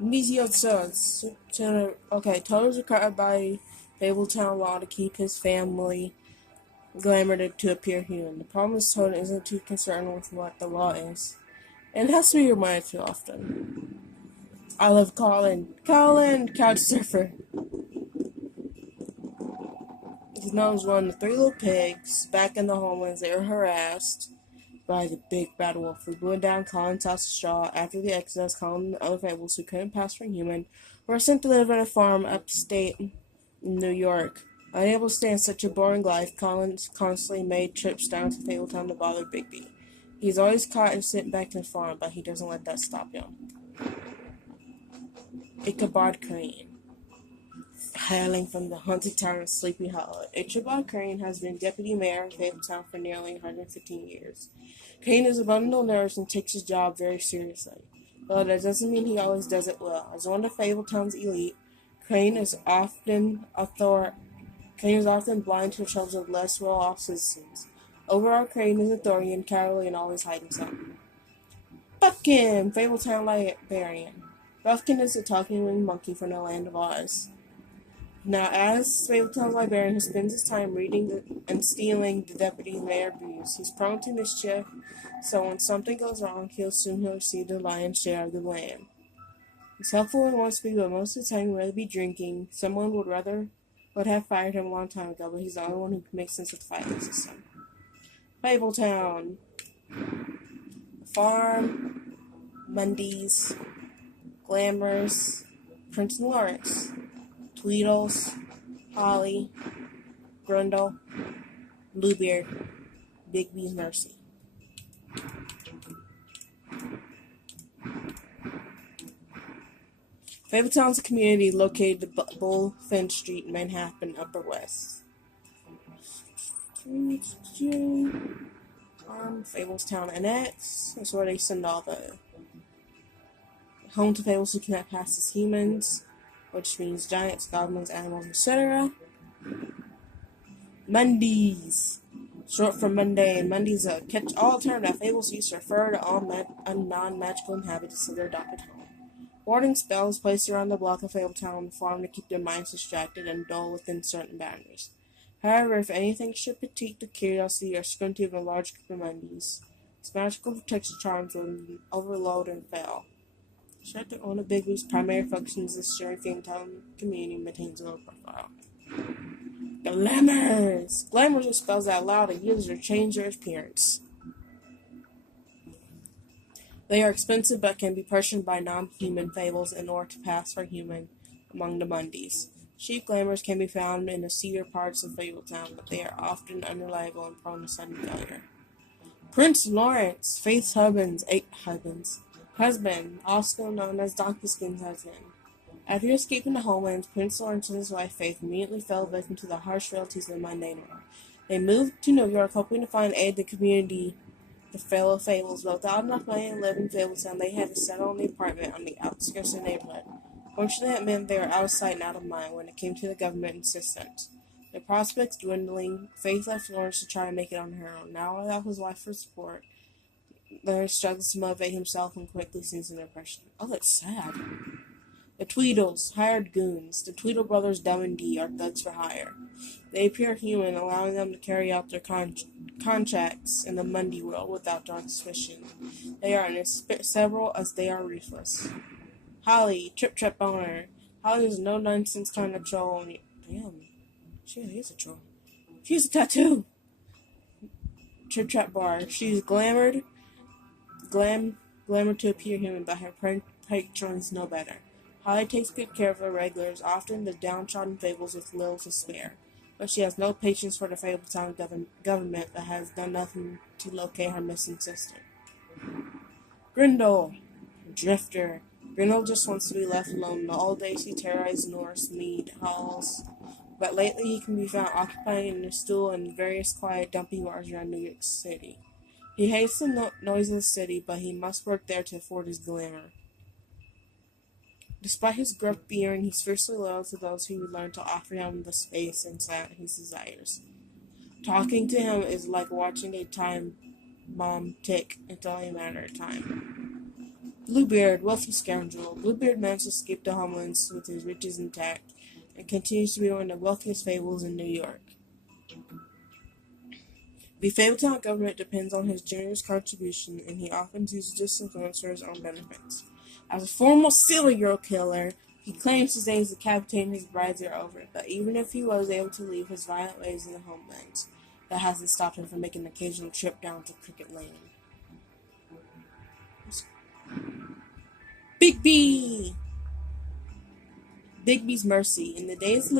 Toad is required by Fabletown law to keep his family glamored to appear human. The problem is Toad isn't too concerned with what the law is, and it has to be reminded too often. I love Colin. Colin, couch surfer. He's known as one of the three little pigs back in the homelands. They were harassed by the big bad wolf who blew down Colin's house of straw. After the Exodus, Colin and the other fables who couldn't pass for human were sent to live on a farm upstate in New York. Unable to stand such a boring life, Colin constantly made trips down to Fabletown to bother Bigby. He's always caught and sent back to the farm, but he doesn't let that stop him. Ichabod Crane. Hailing from the haunted town of Sleepy Hollow, Ichabod Crane has been deputy mayor of Fabletown for nearly 115 years. Crane is a bundle of nerves and takes his job very seriously. But that doesn't mean he always does it well. As one of Fabletown's elite, Crane is often blind to the troubles of less well-off citizens. Overall, Crane is authority and cowardly and always hiding something. Buffkin, Fabletown librarian. Buffkin is a talking winged monkey from the land of Oz. Now, as Fabletown's librarian, he spends his time reading and stealing the deputy mayor views. He's prone to mischief, so when something goes wrong, he'll receive the lion's share of the blame. He's helpful and wants to be, but most of the time he'd rather be drinking. Someone would have fired him a long time ago, but he's the only one who can make sense of the fighting system. Fabletown. Farm, Mundies, Glamours, Prince and Lawrence, Tweedles, Holly, Grundle, Bluebeard, Bigby's Mercy. Fabletown's a community located at Bullfinch Street in Manhattan, Upper West. Fablestown Annex. That's where they send all the home to fables who cannot pass as humans, which means giants, goblins, animals, etc. Mundies, short for mundane. Mundies a catch-all term that fables use to refer to all non-magical inhabitants of their adopted home. Warding spells placed around the block of Fabletown on the farm to keep their minds distracted and dull within certain boundaries. However, if anything should pique the curiosity or squinty of a large group of Mundies, its magical protection charms will overload and fail. Shelter on a Bigby's primary function is the sharing Fabletown community maintains a low profile. Glamours! Glamours are spells that allow the user to change their appearance. They are expensive but can be purchased by non-human fables in order to pass for human among the Mundies. Cheap glamours can be found in the seedier parts of Fabletown, but they are often unreliable and prone to sudden failure. Prince Lawrence, Faith's husband, also known as Donkey-Skin's husband. After escaping the homelands, Prince Lawrence and his wife Faith immediately fell victim to the harsh realities of the mundane world. They moved to New York, hoping to find aid to the community, the fellow fables, but without enough money to live in Fabletown, they had to settle in the apartment on the outskirts of the neighborhood. Fortunately, it meant they were out of sight and out of mind when it came to the government assistance. Their prospects dwindling, Faith left Lawrence to try to make it on her own. Now without his wife for support, Lawrence struggles to motivate himself and quickly sinks into depression. Oh, that's sad. The Tweedles, hired goons. The Tweedle brothers, Dumb and Dee, are thugs for hire. They appear human, allowing them to carry out their contracts in the Mundy world without dark suspicion. They are several as they are ruthless. Holly, Trip Trap Boner. Holly is a no-nonsense kind of troll. Damn, she is a troll. She has a tattoo. Trip Trap Bar. She's glamour to appear human, but her patrons know better. Holly takes good care of her regulars, often the downtrodden fables with little to spare. But she has no patience for the Fabletown government that has done nothing to locate her missing sister. Grindle, Drifter. Grindle just wants to be left alone. In the old days he terrorized Norse Mead halls, but lately he can be found occupying a stool in various quiet dumping bars around New York City. He hates the noise of the city, but he must work there to afford his glamour. Despite his gruff bearing, he's fiercely loyal to those who would learn to offer him the space and silence his desires. Talking to him is like watching a time bomb tick. It's only a matter of time. Bluebeard, wealthy scoundrel. Bluebeard managed to escape the homelands with his riches intact and continues to be one of the wealthiest fables in New York. The Fabletown government depends on his generous contribution, and he often uses this influence for his own benefits. As a former serial killer, he claims his days of captivating his brides are over, but even if he was able to leave his violent ways in the homelands, that hasn't stopped him from making an occasional trip down to Cricket Lane. Bigby! Bigby's Mercy. In the days leading